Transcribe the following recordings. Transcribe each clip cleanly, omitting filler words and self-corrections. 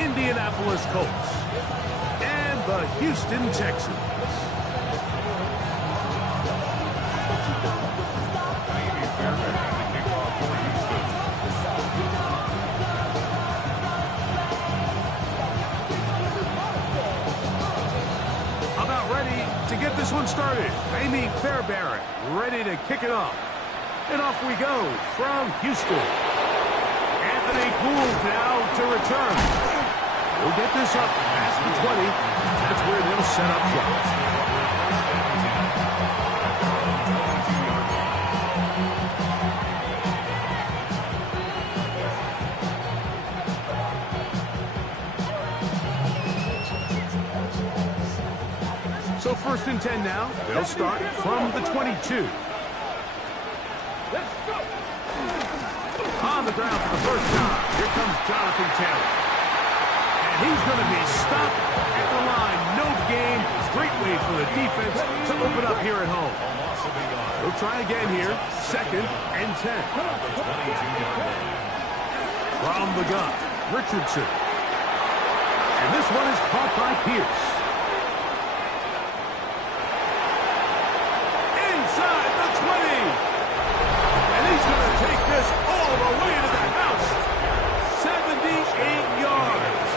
Indianapolis Colts and the Houston Texans. About ready to get this one started. Amy Fairbairn ready to kick it off. And off we go from Houston. Anthony Gould now to return. We'll get this up past the 20. That's where they'll set up shop. So 1st and 10 now. They'll start from the 22. On the ground for the first time. Here comes Jonathan Taylor. And he's going to be stopped at the line. No gain. Great way for the defense to open up here at home. We'll try again here. 2nd and 10. From the gun, Richardson. And this one is caught by Pierce. Inside the 20. And he's going to take this all the way to the house. 78 yards.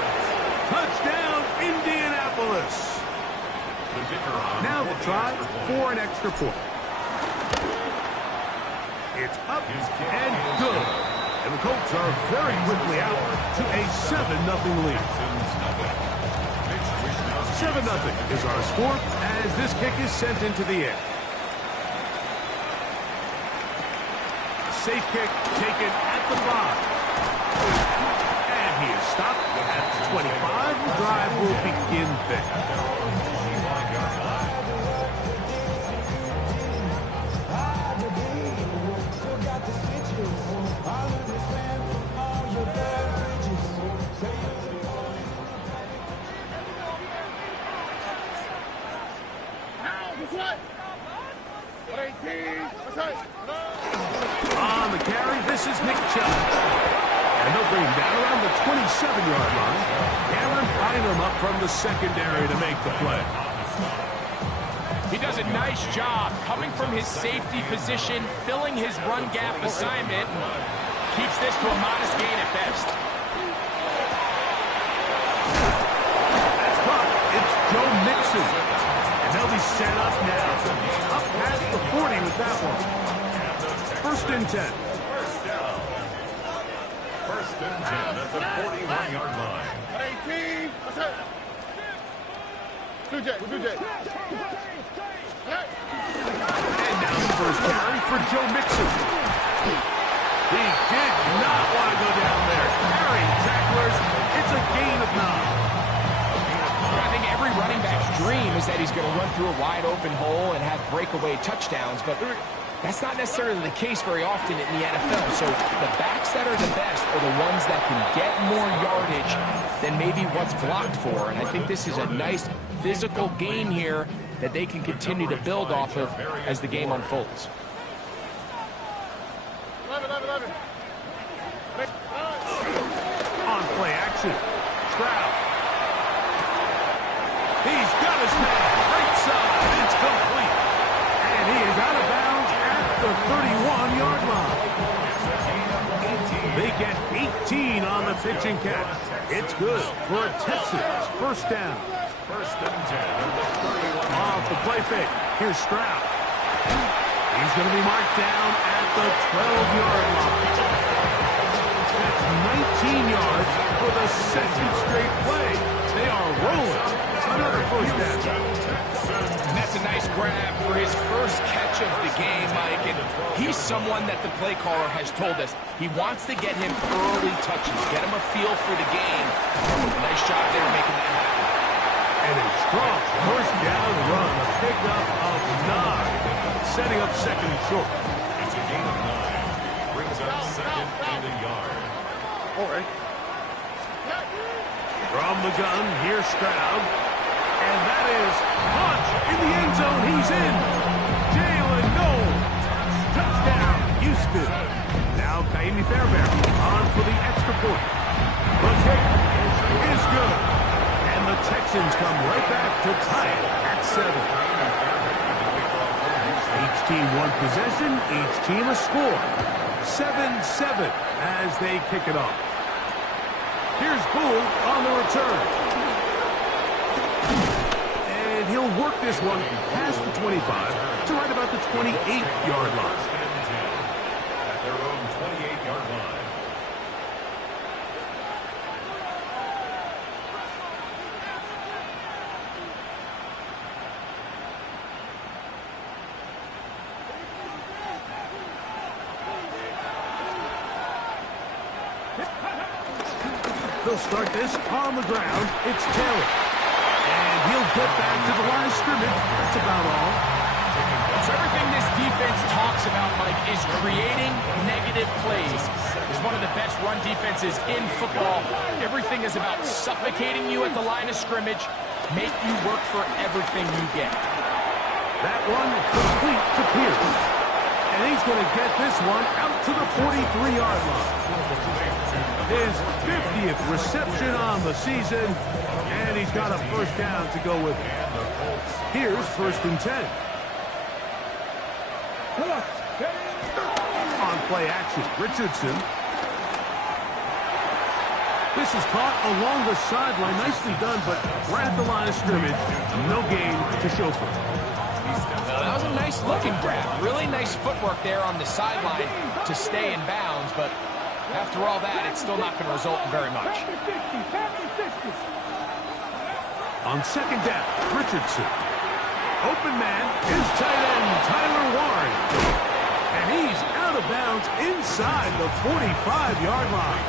Touchdown, Indianapolis. Now the try for an extra point. It's up and good. And the Colts are very quickly out to a 7-0 lead. 7-0 is our score as this kick is sent into the air. Safe kick taken at the 5. And he is stopped at the 25. The drive will begin there. On the carry, this is Nick Chubb. And they'll bring him down around the 27-yard line. Cameron eyeing him up from the secondary to make the play. He does a nice job coming from his safety position, filling his run gap assignment, and keeps this to a modest gain at best. That's caught. It's Joe Mixon. And they'll be set up now. Up past the 40 with that one. 1st and 10. First and 10 at the 41-yard line. 18. And now the first carry for Joe Mixon. He did not want to go down there. Carrying tacklers. It's a gain of 9. I think every running back's dream is that he's going to run through a wide open hole and have breakaway touchdowns, but that's not necessarily the case very often in the NFL. So the backs that are the best are the ones that can get more yardage than maybe what's blocked for. And I think this is a nice physical game here that they can continue to build off of as the game unfolds. On play action, Stroud. He's got his man. Right side. It's complete. And he is out of bounds at the 31-yard line. They get 18 on the pitch and catch. It's good for a Texans first down. First and 10. Off the play fake. Here's Stroud. He's going to be marked down at the 12-yard line. That's 19 yards for the 2nd straight play. They are rolling. Another first down. And that's a nice grab for his first catch of the game, Mike. And he's someone that the play caller has told us he wants to get him early touches, get him a feel for the game. Nice job there making that happen. And a strong first down run, a pickup of 9, setting up 2nd and short. It's a gain of 9. Brings up 2nd and a yard. All right. From the gun, here's Stroud. And that is Hodge in the end zone. He's in. Jalen Noel. Touchdown, Houston. Now Amy Fairbairn on for the extra point. The kick is Texans come right back to tie it at 7. Each team one possession, each team a score. 7-7 as they kick it off. Here's Gould on the return. And he'll work this one past the 25 to right about the 28-yard line. At their own 28-yard line. They'll start this on the ground. It's Taylor. And he'll get back to the line of scrimmage. That's about all. So everything this defense talks about, Mike, is creating negative plays. It's one of the best run defenses in football. Everything is about suffocating you at the line of scrimmage, make you work for everything you get. That one complete to Pierce. And he's going to get this one out to the 43-yard line. His 50th reception on the season, and he's got a first down to go with it. Here's 1st and 10. On play action, Richardson. This is caught along the sideline. Nicely done, but right at the line of scrimmage, no gain to show for it. That was a nice looking grab. Really nice footwork there on the sideline to stay in bounds, but after all that, it's still not going to result in very much. On 2nd down, Richardson. Open man is tight end Tyler Warren. And he's out of bounds inside the 45-yard line.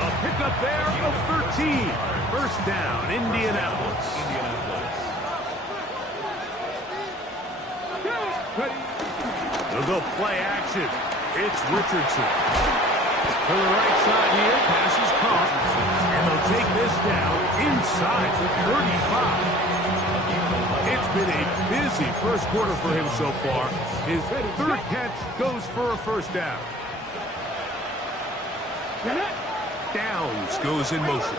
A pickup there of 13. First down, Indianapolis. They'll go play action. It's Richardson. To the right side here, pass is caught. And they'll take this down inside the 35. It's been a busy first quarter for him so far. His 3rd catch goes for a first down. Downs goes in motion.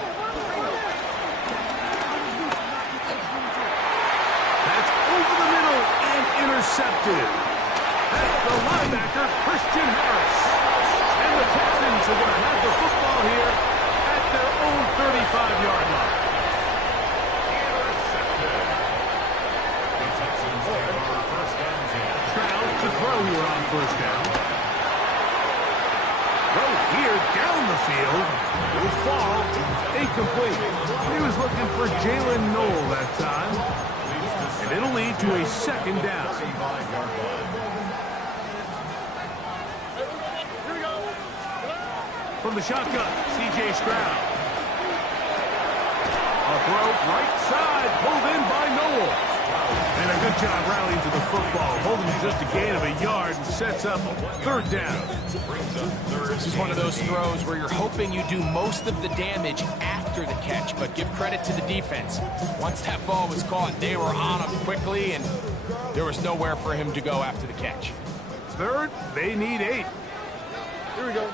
That's over the middle and intercepted. That's the linebacker, Christian Harris. And the Texans are going to have the football here at their own 35-yard line. Intercepted. The Texans take over first down. Stroud to throw here on first down. Throw here down the field. Will fall. Incomplete. He was looking for Jalen Noel that time. And it'll lead to a 2nd down. From the shotgun, C.J. Stroud. A throw right side, pulled in by Noel. And a good job rallying to the football, holding just a gain of a yard and sets up 3rd down. This is one of those throws where you're hoping you do most of the damage after the catch, but give credit to the defense. Once that ball was caught, they were on him quickly, and there was nowhere for him to go after the catch. 3rd, they need 8. Here we go.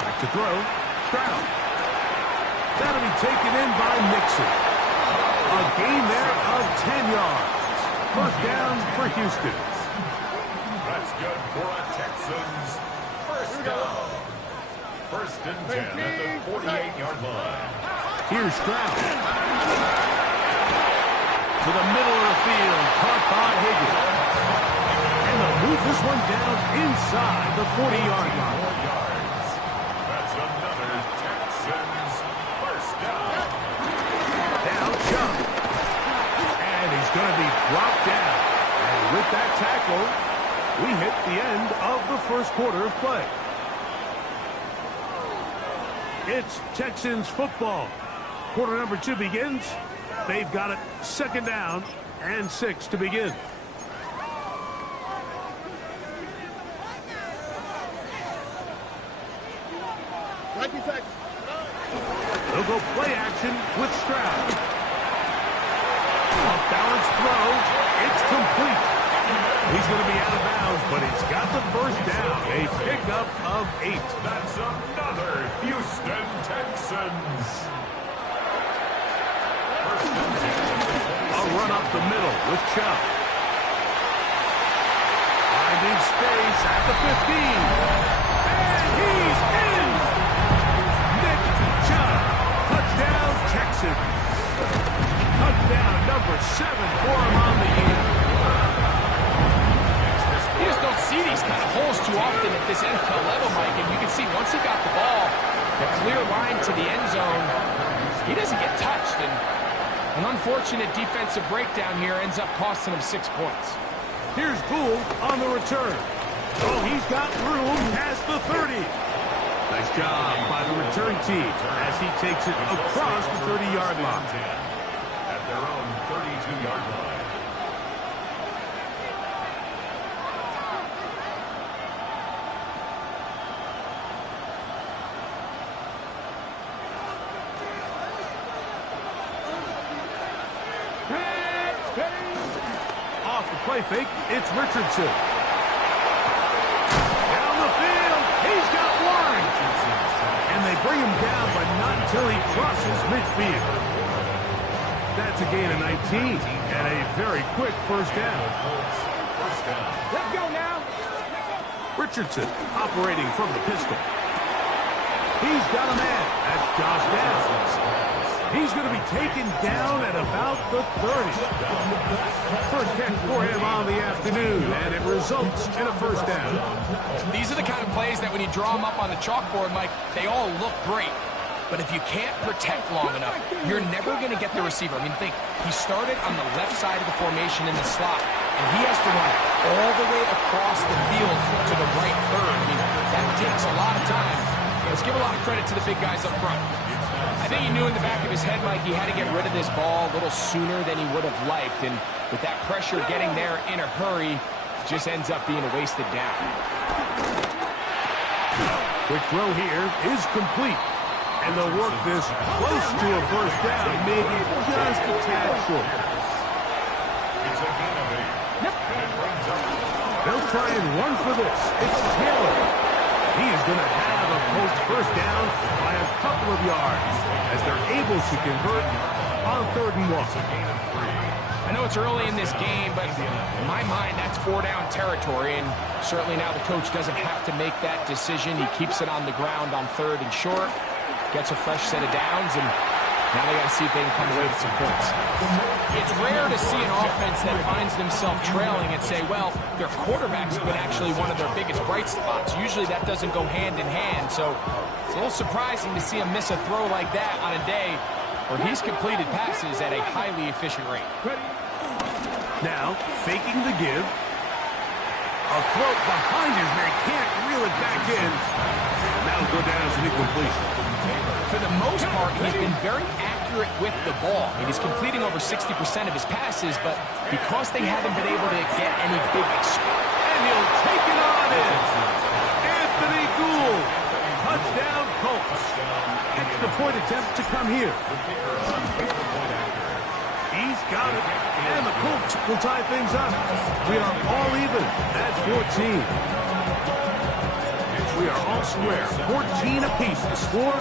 Back to throw. Stroud. That'll be taken in by Nixon. A gain there of 10 yards. First down for Houston. That's good for a Texans. First down. 1st and 10 at the 48-yard line. Here's Stroud. To the middle of the field. Caught by Higgins. And they'll move this one down inside the 40-yard line. That's another Texans first down. Now Chubb. And he's going to be brought down. And with that tackle, we hit the end of the first quarter of play. It's Texans football. Quarter number 2 begins. They've got it 2nd down and 6 to begin. They'll go play action with Stroud. Off balance throw. It's complete. He's going to be out of bounds, but he's got the first down. A pickup of 8. That's another Houston Texans. First and 10. A run up the middle with Chubb. Finding space at the 15. And he's in! Nick Chubb. Touchdown, Texans. Touchdown number 7 for him on the year. You just don't see these kind of holes too often at this NFL level, Mike, and you can see once he got the ball, the clear line to the end zone, he doesn't get touched, and an unfortunate defensive breakdown here ends up costing him 6 points. Here's Gould on the return. Oh, he's got room past the 30. Nice job by the return team as he takes it across the 30-yard line. At their own 32-yard line. Off the play fake, it's Richardson. Down the field, he's got one. And they bring him down, but not until he crosses midfield. That's a gain of 19 and a very quick first down. Let's go now. Richardson operating from the pistol. He's got a man. That's Josh Downs. He's going to be taken down at about the 30. First catch for him on the afternoon, and it results in a first down. These are the kind of plays that when you draw them up on the chalkboard, Mike, they all look great. But if you can't protect long enough, you're never going to get the receiver. I mean, think, he started on the left side of the formation in the slot, and he has to run all the way across the field to the right third. I mean, that takes a lot of time. Let's give a lot of credit to the big guys up front. I think he knew in the back of his head, Mike, he had to get rid of this ball a little sooner than he would have liked. And with that pressure getting there in a hurry, it just ends up being a wasted down. Quick throw here is complete. And they'll work this close to a first down, maybe just a tad short. It's a gain of 8. And it brings up. They'll try and run for this. It's Taylor. He is going to have a post first down by a couple of yards as they're able to convert on 3rd and 1. I know it's early in this game, but in my mind, that's 4-down territory, and certainly now the coach doesn't have to make that decision. He keeps it on the ground on 3rd and short, gets a fresh set of downs, and now they got to see if they can come away with some points. It's rare to see an offense that finds themselves trailing and say, well, their quarterback's been actually one of their biggest bright spots. Usually that doesn't go hand in hand, so it's a little surprising to see him miss a throw like that on a day where he's completed passes at a highly efficient rate. Now, faking the give. A throw behind his man, can't reel it back in. And that'll go down as an incompletion. For the most part, he's been very accurate with the ball. I mean, he's completing over 60% of his passes, but because they haven't been able to get any big and he'll take it on in. Anthony Gould. Touchdown, Colts. Extra point attempt to come here. He's got it. And the Colts will tie things up. We are all even at 14. We are all square. 14 apiece to score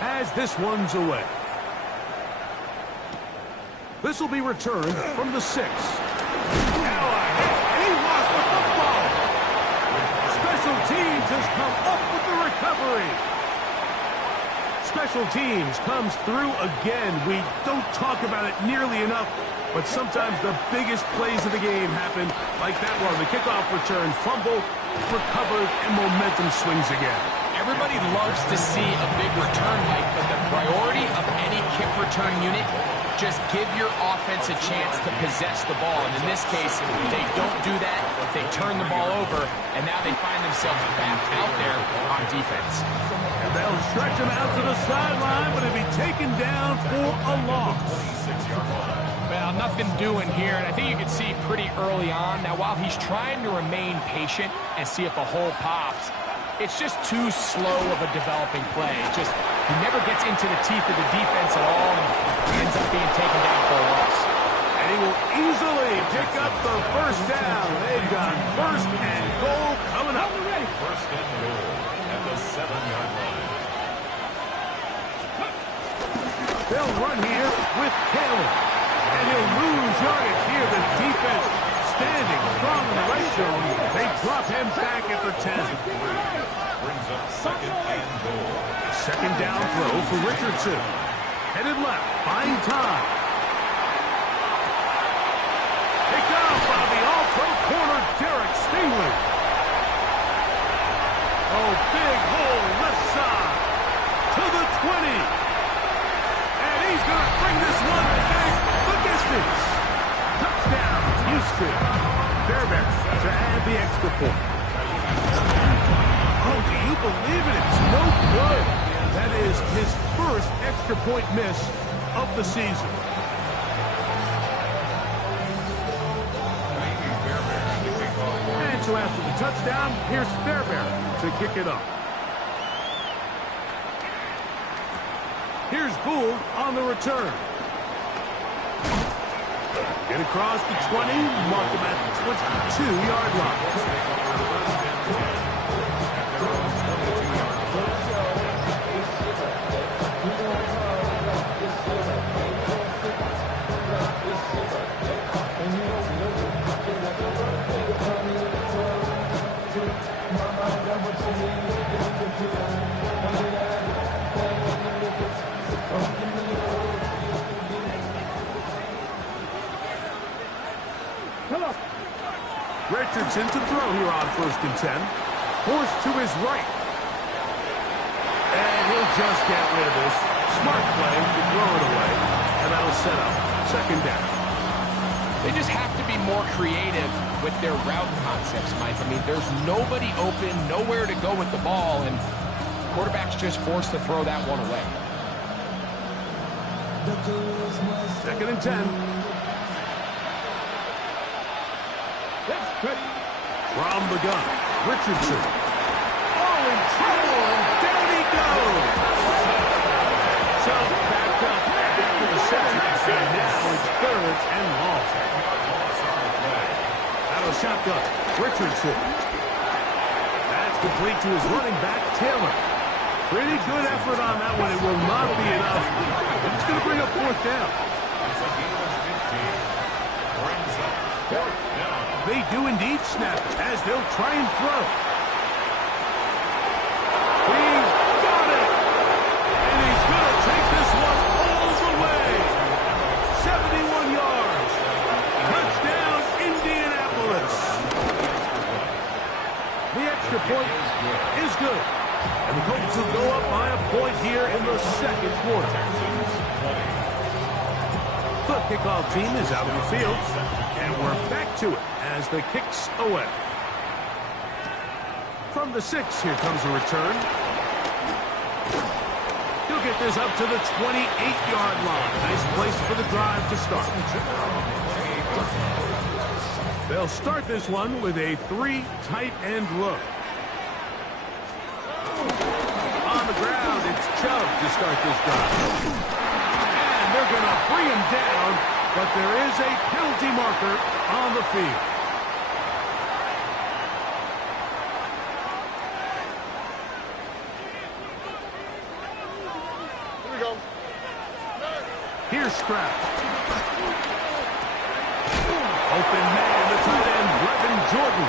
as this one's away. This will be returned from the 6. Now a hit, and he lost the football. Special teams has come up with the recovery. Special teams comes through again. We don't talk about it nearly enough, but sometimes the biggest plays of the game happen like that one. The kickoff return, fumble, recovered, and momentum swings again. Everybody loves to see a big return, Mike, but the priority of any kick return unit, just give your offense a chance to possess the ball. And in this case, they don't do that. They turn the ball over, and now they find themselves back out there on defense. And they'll stretch him out to the sideline, but he'll be taken down for a loss. Well, nothing doing here, and I think you can see pretty early on. Now, while he's trying to remain patient and see if a hole pops, it's just too slow of a developing play. He never gets into the teeth of the defense at all, and he ends up being taken down for a loss. And They will easily pick up the first down. They've got first and goal coming up. First and goal at the 7-yard line. They'll run here with Taylor. And he'll lose yardage here. The defense standing strong in the right zone. They drop him back at the 10. Brings up second and goal. Second down throw for Richardson. Headed left, buying time. Picked off by the all-pro corner, Derek Stingley. Oh, big hole left side to the 20. And he's going to bring this one back the distance. Touchdown, Houston. Fairbanks to add the extra point. Oh, do you believe it? It's no good. That is his first extra point miss of the season. And so after the touchdown, here's Fairbairn to kick it off. Here's Gould on the return. Get across the 20, mark him at the 22-yard line. Richardson to throw here on 1st and 10. Forced to his right. And he'll just get rid of this. Smart play to throw it away. And that'll set up second down. They just have to be more creative with their route concepts, Mike. I mean, there's nobody open, nowhere to go with the ball, and quarterback's just forced to throw that one away. Second and 10. From the gun, Richardson. Oh, in trouble, and down he goes. So back up after the second, and now it's 3rd and long. Out of shotgun, Richardson. That's complete to his running back, Taylor. Pretty good effort on that one. It will not be enough. It's going to bring up 4th down. They do indeed snap it as they'll try and throw. He's got it! And he's going to take this one all the way. 71 yards. Touchdown, Indianapolis. The extra point is good. And the Colts will go up by a point here in the second quarter. The kickoff team is out of the field. And we're back to it as the kicks away. From the 6, here comes a return. He'll get this up to the 28-yard line. Nice place for the drive to start. They'll start this one with a 3 tight end look. On the ground, it's Chubb to start this drive. And they're going to bring him down. But there is a penalty marker on the field. Here we go. Here's Stroud. Open man, the tight end, Brevin Jordan.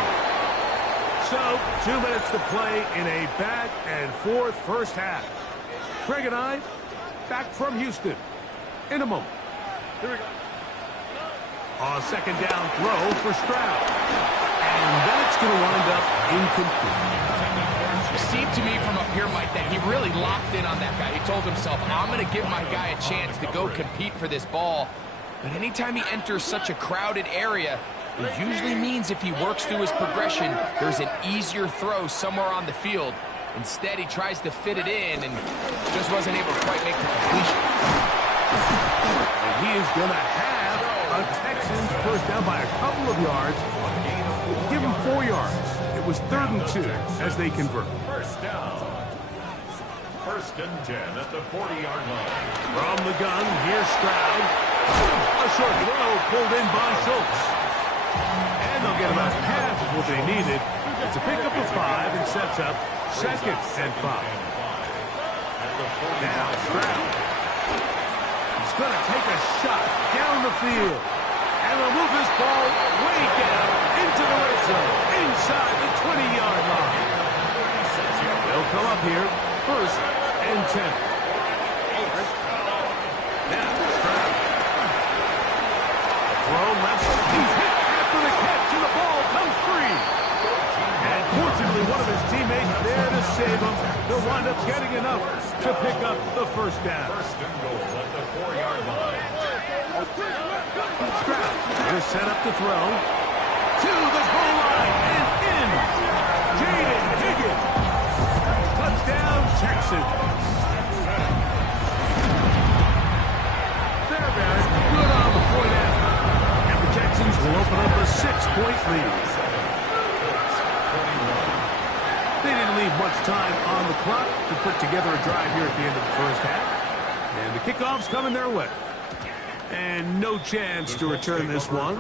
So, 2 minutes to play in a back-and-forth first half. Greg and I, back from Houston in a moment. Here we go. A second down throw for Stroud. And that's going to wind up incomplete. It seemed to me from up here, Mike, that he really locked in on that guy. He told himself, I'm going to give my guy a chance to go compete for this ball. But anytime he enters such a crowded area, it usually means if he works through his progression, there's an easier throw somewhere on the field. Instead, he tries to fit it in and just wasn't able to quite make the completion. And he is going to have a Texans first down by a couple of yards. Give him 4 yards. It was 3rd and 2 as they convert. First down. 1st and 10 at the 40-yard line. From the gun, here's Stroud. A short throw pulled in by Schultz. And they'll get about half of what they needed. It's a pickup of 5 and sets up 2nd and 5. Now Stroud. He's going to take a shot down the field. And they'll move this ball way down into the red zone, inside the 20-yard line. They'll come up here, 1st and 10. Now Stroud. Throw left. He's hit after the catch, and the ball comes free. And fortunately, one of his teammates there to save him. He'll wind up getting enough to pick up the 1st down. 1st and goal at the 4-yard line. Stroud is set up to throw. To the goal line and in. Jaden Higgins. Touchdown, Texans. Fairbairn good on the point after. And the Texans will open up a 6-point lead. They didn't leave much time on the clock to put together a drive here at the end of the 1st half. And the kickoff's coming their way. And no chance to return this one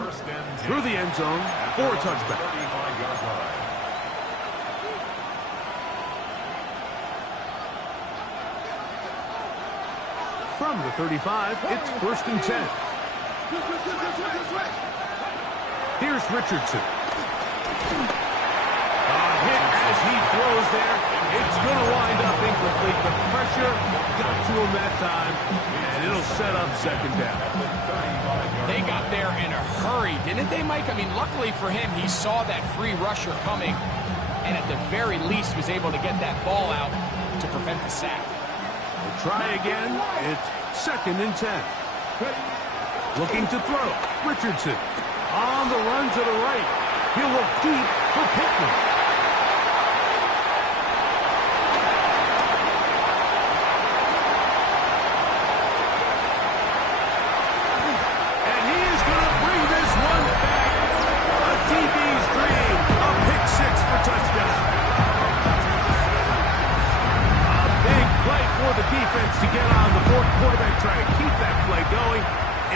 through the end zone for a touchback. From the 35, it's 1st and 10. Here's Richardson. A hit as he throws there. It's going to wind up incomplete. The pressure got to him that time, and it'll set up 2nd down. They got there in a hurry, didn't they, Mike? I mean, luckily for him, he saw that free rusher coming, and at the very least was able to get that ball out to prevent the sack. We'll try again. It's 2nd and 10. Looking to throw. Richardson on the run to the right. He'll look deep for Pittman. Defense to get on the board. Quarterback trying to keep that play going.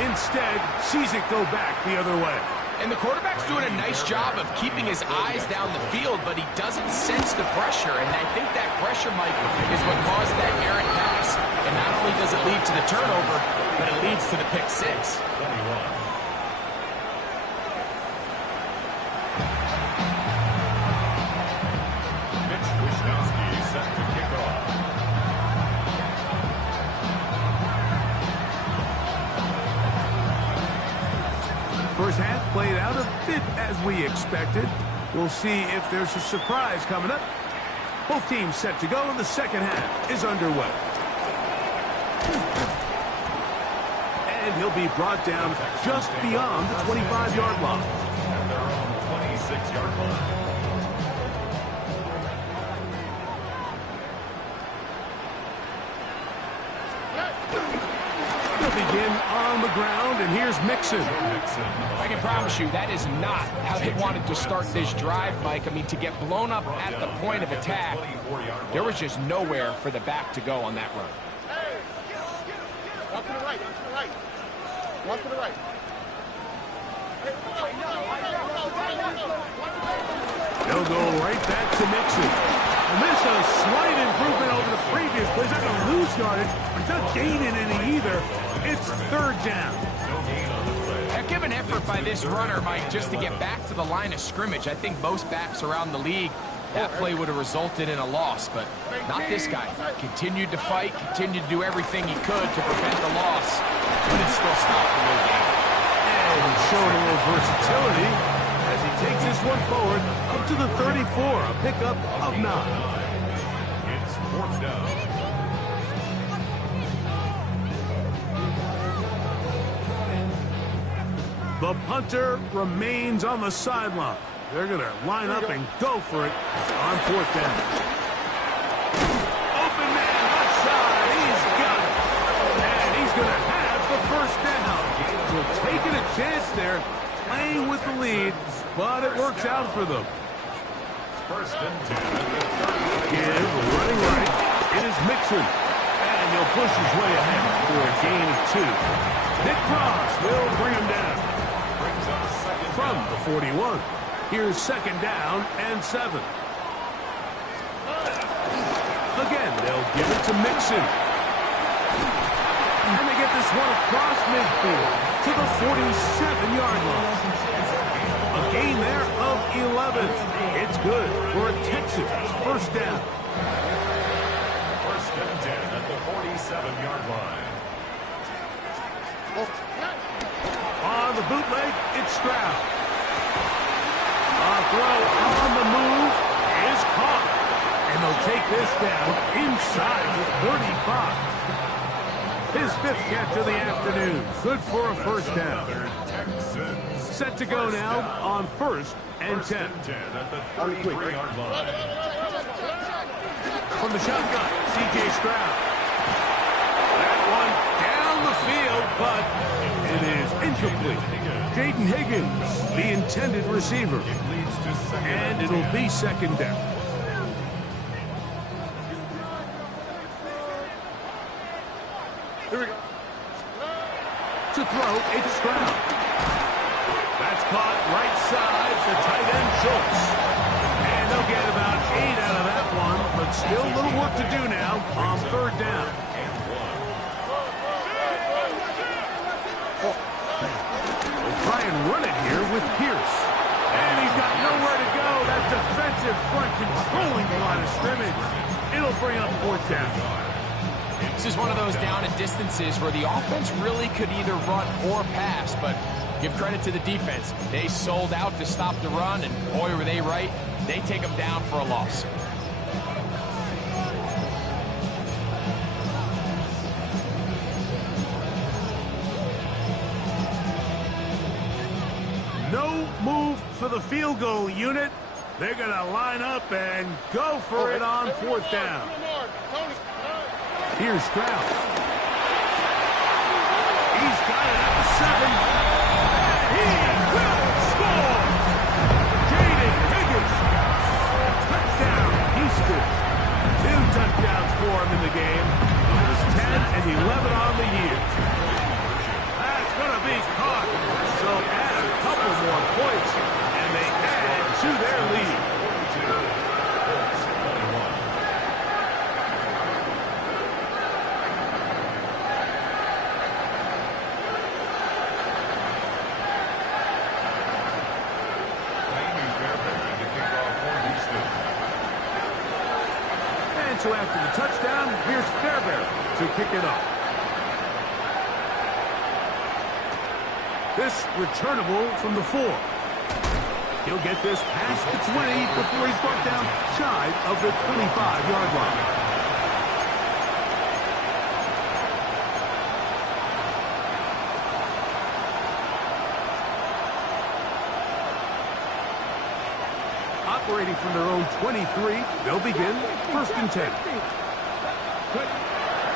Instead, sees it go back the other way. And the quarterback's doing a nice job of keeping his eyes down the field, but he doesn't sense the pressure. And I think that pressure, Mike, is what caused that errant pass. And not only does it lead to the turnover, but it leads to the pick 6. First half played out a bit as we expected. We'll see if there's a surprise coming up. Both teams set to go, and the 2nd half is underway. And he'll be brought down just beyond the 25-yard line. At their own 26-yard line. Begin on the ground, and here's Mixon. I can promise you that is not how they wanted to start this drive, Mike. I mean, to get blown up at the point of attack, there was just nowhere for the back to go on that run. Walk to the right, walk to the right. They'll go right back to Mixon. And this is a slight improvement over the previous play. He's not going to lose yardage, but he's not gaining any either. It's 3rd down. Heck of an effort by this runner, Mike, just to get back to the line of scrimmage. I think most backs around the league, that play would have resulted in a loss, but not this guy. Continued to fight, continued to do everything he could to prevent the loss, but it still stopped the whole game. And showing a little versatility as he takes this one forward up to the 34, a pickup of 9. It's 4th down. The punter remains on the sideline. They're going to line up and go for it on 4th down. Open man, left side. He's got it. And he's going to have the 1st down. So taking a chance there, playing with the lead, but it works out for them. 1st and 10. Give running right. It is Mixon. And And he'll push his way ahead for a gain of 2. Nick Cross will bring him down. From the 41, here's second down and 7. Again, they'll give it to Mixon. And they get this one across midfield to the 47-yard line. A gain there of 11. It's good for a Texans first down. First and 10 at the 47-yard line. On the bootleg, it's Stroud. A throw on the move is caught. And they'll take this down inside the 35. His 5th catch of the afternoon. Good for a first down. Set to go now on 1st and 10. At the 33-yard line. From the shotgun, C.J. Stroud. That one down the field, but it is incomplete. Jaden Higgins, the intended receiver. And it'll be second down. Here we go. To throw, it's Stroud. That's caught right side for tight end Schultz. And they'll get about 8 out of that one, but still a little work to do now on 3rd down. They'll try and run it here with Pierce. And he's got nowhere to go. That defensive front controlling the line of scrimmage. It'll bring up 4th down. This is one of those down and distances where the offense really could either run or pass, but give credit to the defense. They sold out to stop the run, and boy, were they right. They take them down for a loss. No move for the field goal unit. They're going to line up and go for it on 4th down. Here's Stroud. He's got it at the 7. He will score! Jaden Higgins. Touchdown, Houston. 2 touchdowns for him in the game. There's 10 and 11 on the year. That's going to be caught. So add a couple more points, and they add to their lead. So after the touchdown, here's Fairbairn to kick it off. This returnable from the 4. He'll get this past the 20 before he's brought down shy of the 25-yard line. Operating from their own 23, they'll begin 1st and 10.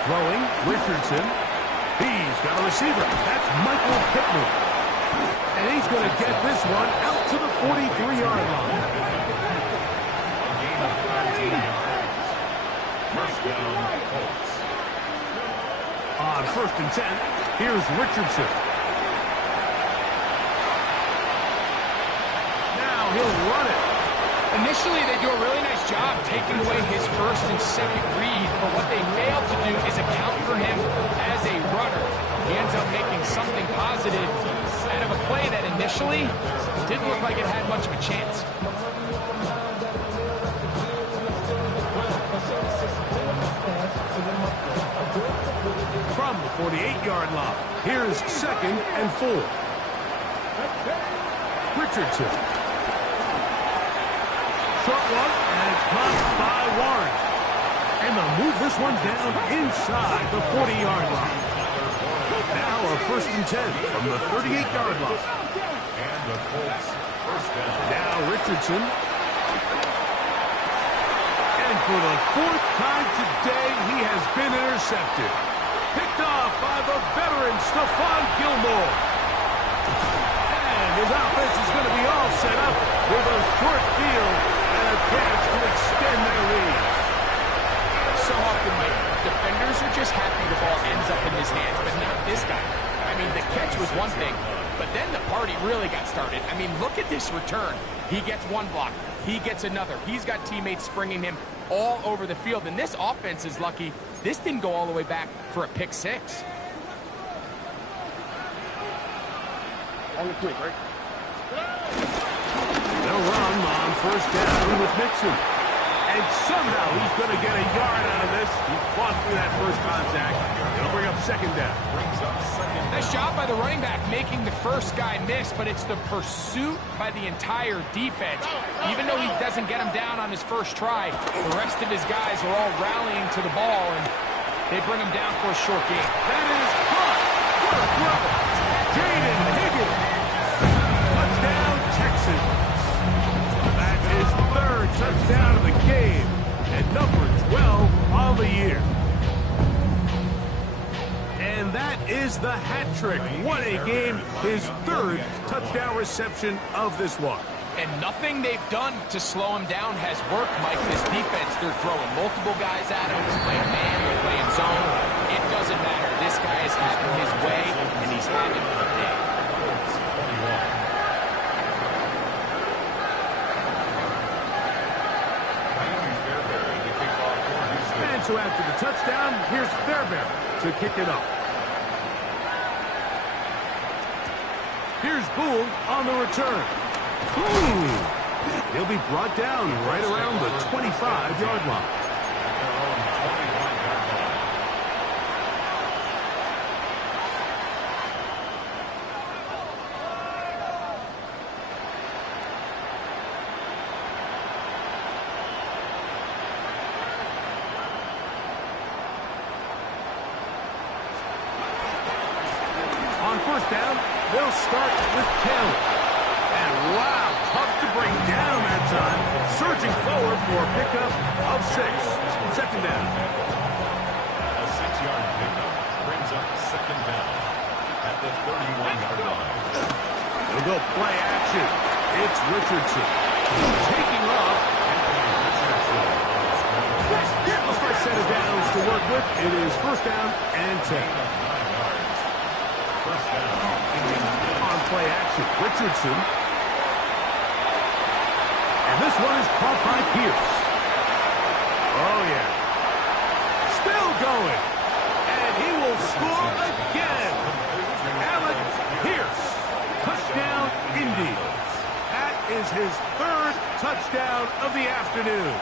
Throwing, Richardson. He's got a receiver. That's Michael Pittman. And he's going to get this one out to the 43-yard line. First down, Colts. On 1st and 10, here's Richardson. Now he'll run it. Initially, they do a really nice job taking away his 1st and 2nd read, but what they fail to do is account for him as a runner. He ends up making something positive out of a play that initially didn't look like it had much of a chance. From the 48-yard line, here's 2nd and 4. Richardson. Short one, and it's caught by Warren. And they'll move this one down inside the 40-yard line. Now a 1st and 10 from the 38-yard line. And the Colts first down. Now Richardson. And for the 4th time today, he has been intercepted. Picked off by the veteran Stephon Gilmore. And his offense is going to be all set up with a short field and a chance to extend their lead. So often, Mike, defenders are just happy really got started. I mean, look at this return. He gets one block. He gets another. He's got teammates springing him all over the field. And this offense is lucky this didn't go all the way back for a pick six. On the quick, right? They'll run on first down with Mixon. And somehow he's going to get a yard out of this. He fought through that first contact. It'll bring up second down. Nice job by the running back making the first guy miss, but it's the pursuit by the entire defense. Even though he doesn't get him down on his first try, the rest of his guys are all rallying to the ball, and they bring him down for a short game. That is caught. What a throw. Jaden Higgins. Touchdown, Texans. That's his third touchdown of the game, and number 12 on the year. And that is the hat trick. What a game. His third touchdown reception of this one. And nothing they've done to slow him down has worked, Mike. This defense, they're throwing multiple guys at him. They're playing man, they're playing zone. It doesn't matter. This guy is having his way, and he's having a day. And so after the touchdown, here's Fairbairn to kick it off. Here's Gould on the return. He'll be brought down right around the 25-yard line. On first down, they'll start with Taylor. And wow, tough to bring down that time. Surging forward for a pickup of 6. Second down. A 6-yard pickup brings up second down at the 31-yard line. They'll go play action. It's Richardson. Taking off. The first set of downs to work with. It is first down and 10. On play action, Richardson. And this one is caught by Pierce. Oh, yeah. Still going. And he will score again. Alec Pierce. Touchdown, Indy. That is his third touchdown of the afternoon.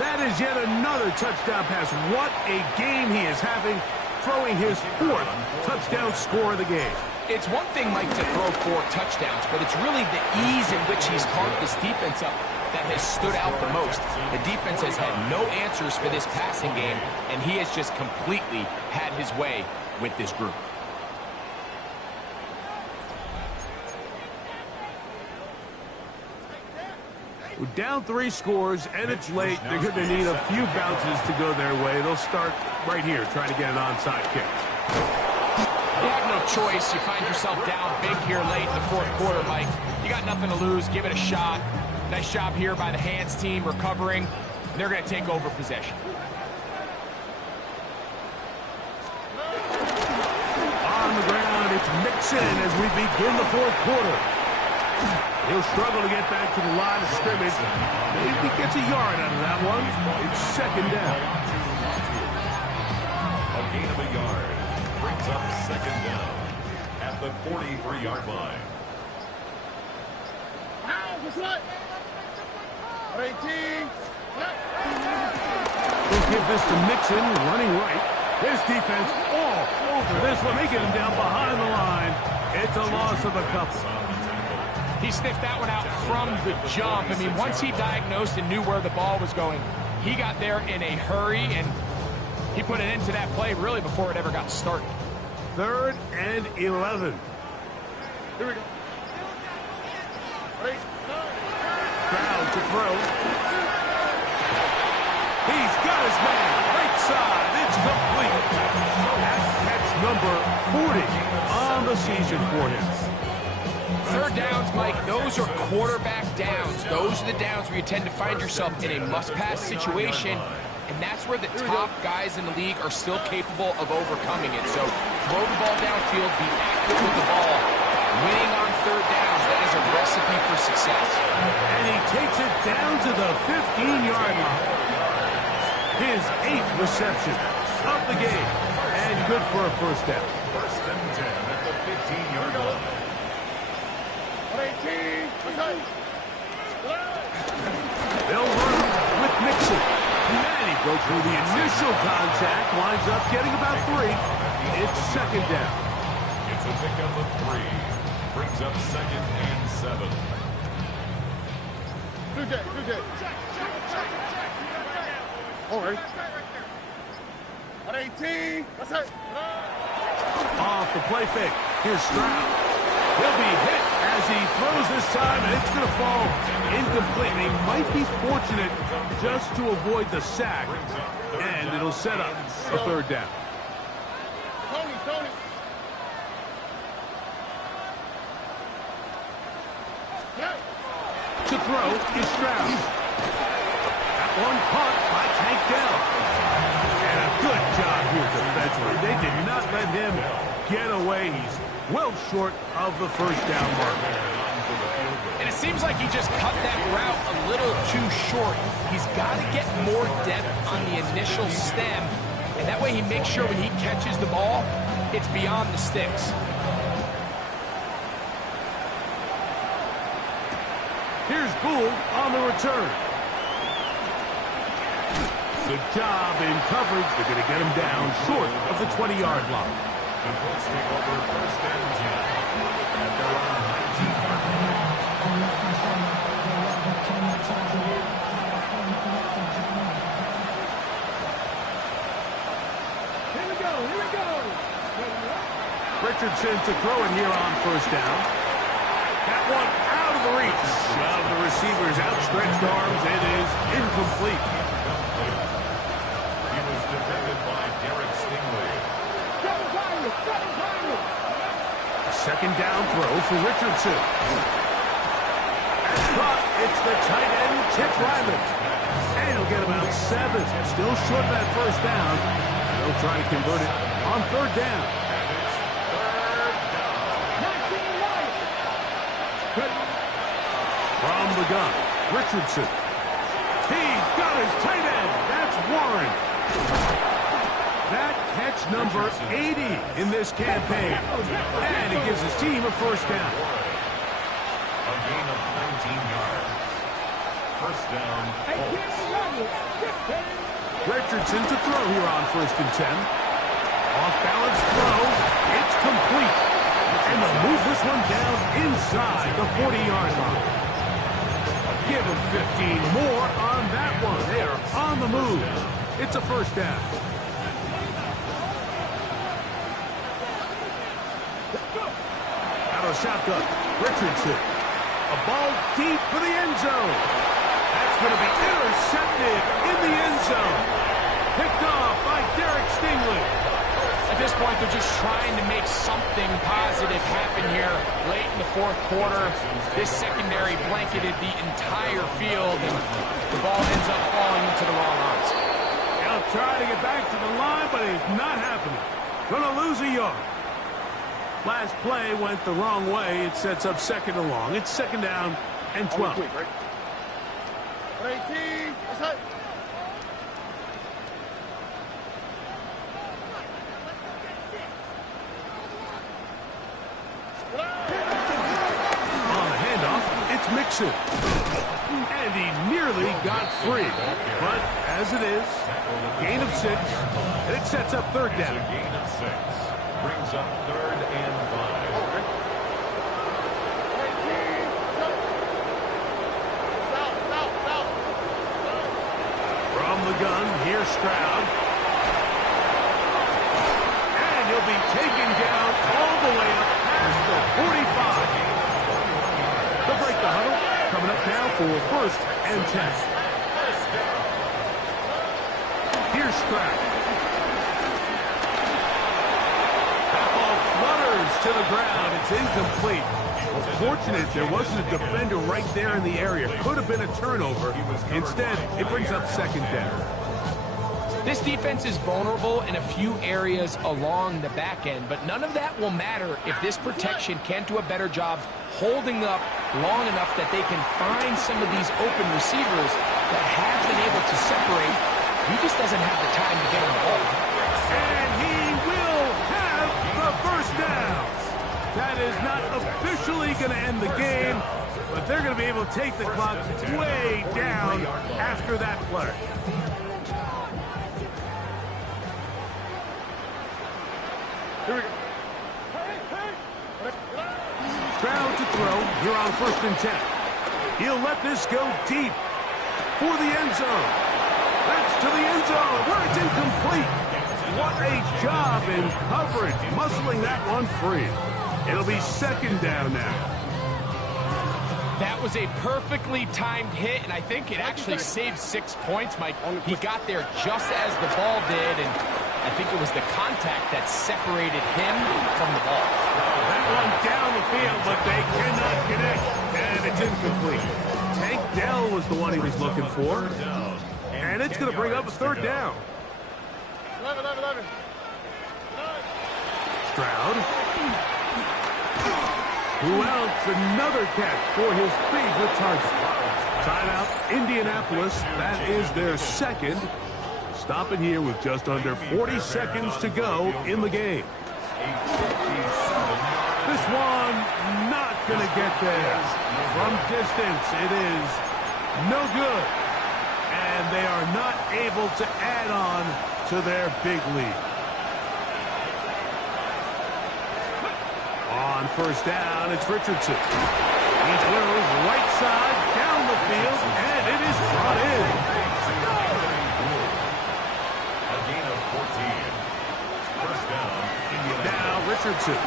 That is yet another touchdown pass. What a game he is having, throwing his fourth touchdown score of the game. It's one thing, Mike, to throw 4 touchdowns, but it's really the ease in which he's carved this defense up that has stood out the most. The defense has had no answers for this passing game, and he has just completely had his way with this group. We're down 3 scores, and it's late. They're going to need a few bounces to go their way. They'll start right here, trying to get an onside kick. You have no choice. You find yourself down big here late in the fourth quarter, Mike. You got nothing to lose. Give it a shot. Nice job here by the hands team recovering. They're going to take over possession. On the ground, it's Mixon as we begin the fourth quarter. He'll struggle to get back to the line of scrimmage. Maybe he gets a yard out of that one. It's second down. A gain of a yard brings up second down at the 43-yard line. We'll give this to Mixon, running right. His defense all over this one. They get him down behind the line. It's a loss of a couple. He sniffed that one out from the jump. I mean, once he diagnosed and knew where the ball was going, he got there in a hurry, and he put an end to that play really before it ever got started. 3rd and 11. Here we go. Crowd to throw. He's got his man. Right side. It's complete. That's number 40 on the season for him. 3rd downs, Mike, those are quarterback downs. Those are the downs where you tend to find yourself in a must-pass situation, And that's where the top guys in the league are still capable of overcoming it. So throw the ball downfield, be accurate with the ball. Winning on third downs, that is a recipe for success. And he takes it down to the 15-yard line. His 8th reception of the game. And good for a first down. First and 10 at the 15-yard line. 18. They'll run with Mixon. And he broke through the initial contact, winds up getting about 3. It's second down. It's a pickup of 3. Brings up second and 7. Good day. All right. 18. That's it. Off the play fake. Here's Stroud. He'll be hit as he throws this time, and it's going to fall incomplete. They might be fortunate just to avoid the sack, and it'll set up a third down. Tony. To throw is Stroud. That one caught by Tank Dell. And a good job here defensively. They did not let him get away. He's well short of the first down marker. And it seems like he just cut that route a little too short. He's got to get more depth on the initial stem, and that way he makes sure when he catches the ball, it's beyond the sticks. Here's Gould on the return. Good job in coverage. They're going to get him down short of the 20-yard line. The Colts take over first and 10 at their own 19-yard line. Here we go. Richardson to throw it here on first down. That one out of the reach of the receiver's outstretched arms. It is incomplete. He was defended by Derek Stingley. A second down throw for Richardson. But it's the tight end, Chip Ryland. And he'll get about 7. Still short of that first down. And they'll try to convert it on third down. From the gun, Richardson. He's got his tight end. That's Warren. That catch number 80 in this campaign. And he gives his team a first down. A gain of 19 yards. First down, Colts. Richardson to throw here on first and 10. Off-balance throw. It's complete. And they'll move this one down inside the 40-yard line. Give him 15 more on that one. They are on the move. It's a first down. Out of shotgun, Richardson. A ball deep for the end zone. That's going to be intercepted in the end zone. Picked off by Derek Stingley. At this point, they're just trying to make something positive happen here late in the fourth quarter. This secondary blanketed the entire field, and the ball ends up falling into the wrong arms. They'll try to get back to the line, but it's not happening. Going to lose a yard. Last play went the wrong way. It sets up second and long. It's second down and 12. 18. That's it. On the handoff, it's Mixon. And he nearly got free. But as it is, gain of 6, and it sets up third down. It's a gain of 6. Brings up third and 5. From the gun, here's Stroud. And he'll be taken down all the way up past the 45. They'll break the huddle. Coming up now for first and 10. Here's Stroud. That ball flutters to the ground. It's incomplete. Well, fortunate there wasn't a defender right there in the area. Could have been a turnover. Instead, it brings up second down. This defense is vulnerable in a few areas along the back end, but none of that will matter if this protection can't do a better job holding up long enough that they can find some of these open receivers that have been able to separate. He just doesn't have the time to get on the ball. And he will have the first down. That is not officially going to end the game, but they're going to be able to take the clock way down after that play. Here we go. Stroud to throw here on 1st and 10. He'll let this go deep for the end zone. That's to the end zone where it's incomplete. What a job in coverage, muscling that one free. It'll be 2nd down now. That was a perfectly timed hit, and I think it actually saved 6 points, Mike. He got there just as the ball did, and I think it was the contact that separated him from the ball. That one down the field, but they cannot connect, and it's incomplete. Tank Dell was the one he was looking for, and it's going to bring up a 3rd down. 11. Stroud. Who else? Another catch for his favorite target. Timeout, Indianapolis. That is their 2nd. Stopping here with just under 40 seconds to go in the game. This one not going to get there. From distance, it is no good. And they are not able to add on to their big lead. On 1st down, it's Richardson. He throws right side down the field, and it is brought in. A gain of 14. 1st down. Now Richardson.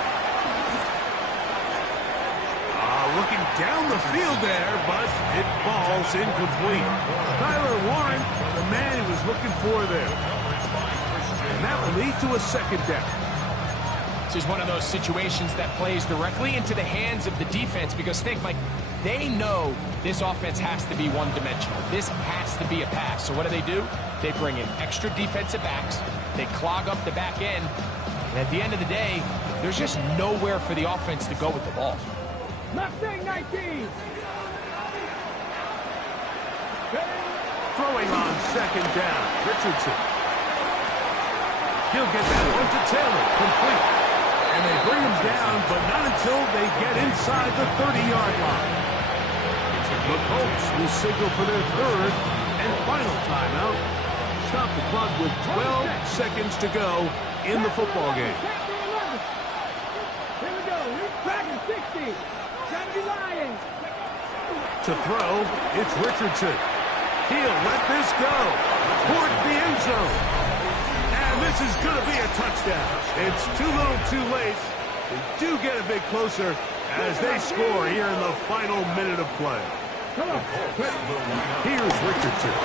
Looking down the field there, but it falls incomplete. Tyler Warren, the man he was looking for there. And that will lead to a 2nd down. This is one of those situations that plays directly into the hands of the defense because think, Mike, they know this offense has to be one-dimensional. This has to be a pass. So what do? They bring in extra defensive backs. They clog up the back end. And at the end of the day, there's just nowhere for the offense to go with the ball. Mustang 19. Throwing on 2nd down, Richardson. He'll get that one to Taylor, complete. And they bring him down, but not until they get inside the 30-yard line. The Colts will signal for their 3rd and final timeout. Stop the clock with 12 seconds to go in the football game. Here we go. He's cracking 60. Gotta be lying. To throw, it's Richardson. He'll let this go towards the end zone. And this is going to be a touchdown. It's too little too late. They do get a bit closer as they score here in the final minute of play. Here's Richardson.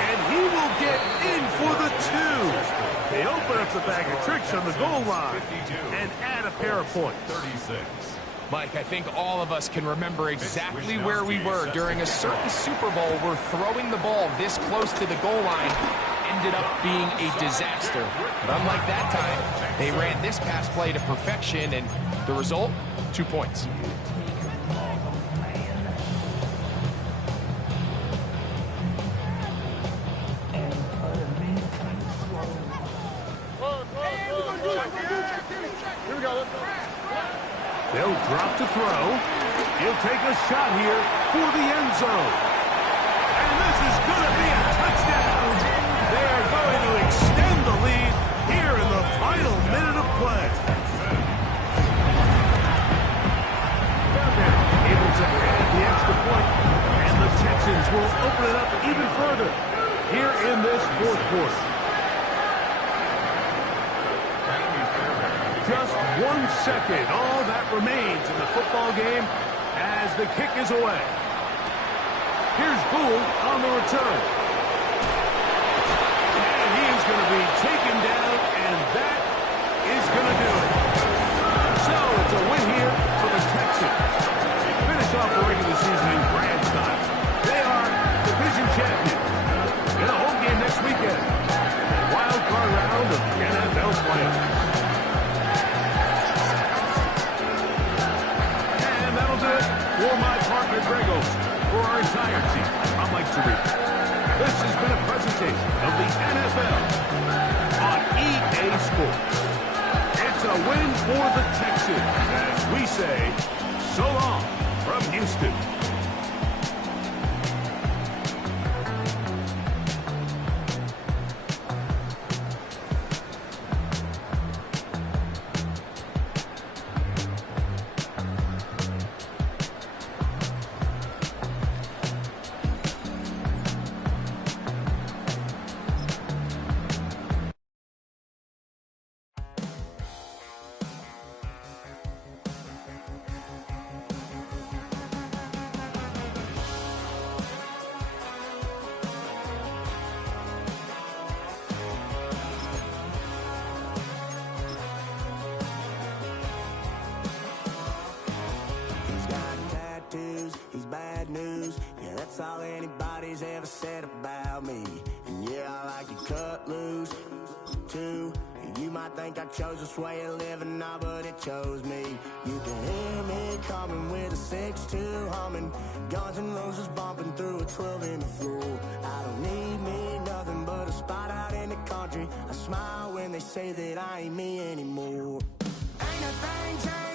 And he will get in for the 2. They open up the bag of tricks on the goal line and add a pair of points. 36. Mike, I think all of us can remember exactly where we were during a certain Super Bowl where throwing the ball this close to the goal line ended up being a disaster. But unlike that time, they ran this pass play to perfection, and the result, 2 points. Here we go. Let's go. They'll drop to throw. He'll take a shot here for the end zone. And this is going to be a touchdown. They're going to extend the lead here in the final minute of play. Fairbairn able to add the extra point, and the Texans will open it up even further here in this 4th quarter. Just 1 second, all that remains in the football game as the kick is away. Here's Gould on the return. And he is going to be taken down, and that is going to do it. So it's a win here for the Texans. Finish off the regular season in grand style. They are division champions in a home game next weekend. sensation of the NFL on EA Sports. It's a win for the Texans as we say so long from Houston. He's bad news, yeah, that's all anybody's ever said about me. And yeah, I like to cut loose, too. You might think I chose this way of living now, but it chose me. You can hear me coming with a 6-2 humming, Guns N' Roses bumping through a 12 in the floor. I don't need me nothing but a spot out in the country. I smile when they say that I ain't me anymore. Ain't a thing changed.